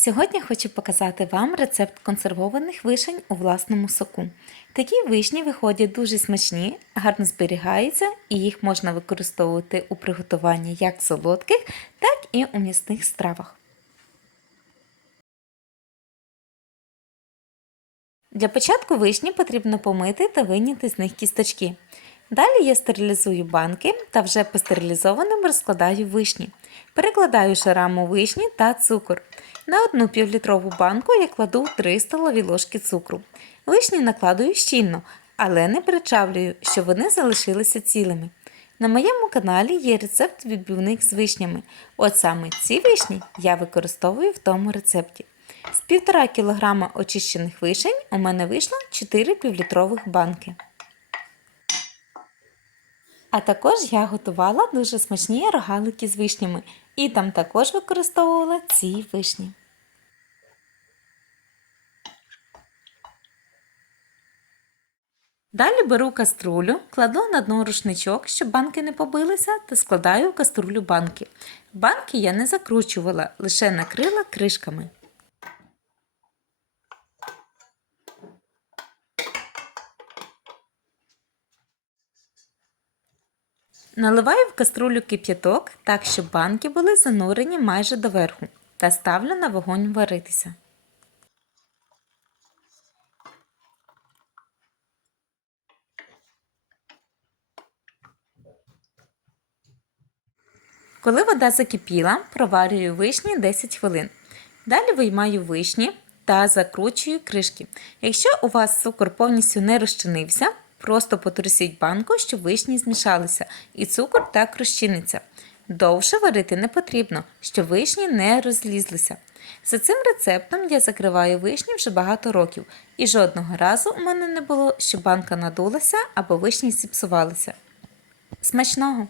Сьогодні хочу показати вам рецепт консервованих вишень у власному соку. Такі вишні виходять дуже смачні, гарно зберігаються і їх можна використовувати у приготуванні як солодких, так і у м'ясних стравах. Для початку вишні потрібно помити та вийняти з них кісточки. Далі я стерилізую банки та вже по стерилізованим розкладаю вишні. Перекладаю шарами вишні та цукор. На одну півлітрову банку я кладу 3 столові ложки цукру. Вишні накладую щільно, але не причавлюю, щоб вони залишилися цілими. На моєму каналі є рецепт відбивних з вишнями. От саме ці вишні я використовую в тому рецепті. З 1,5 кг очищених вишень у мене вийшло 4 півлітрових банки. А також я готувала дуже смачні рогалики з вишнями і там також використовувала ці вишні. Далі беру каструлю, кладу на дно рушничок, щоб банки не побилися, та складаю в каструлю банки. Банки я не закручувала, лише накрила кришками. Наливаю в каструлю кип'яток так, щоб банки були занурені майже доверху, та ставлю на вогонь варитися. Коли вода закипіла, проварюю вишні 10 хвилин. Далі виймаю вишні та закручую кришки. Якщо у вас цукор повністю не розчинився, просто потрусіть банку, щоб вишні змішалися, і цукор так розчиниться. Довше варити не потрібно, щоб вишні не розлізлися. За цим рецептом я закриваю вишні вже багато років, і жодного разу у мене не було, щоб банка надулася або вишні зіпсувалися. Смачного!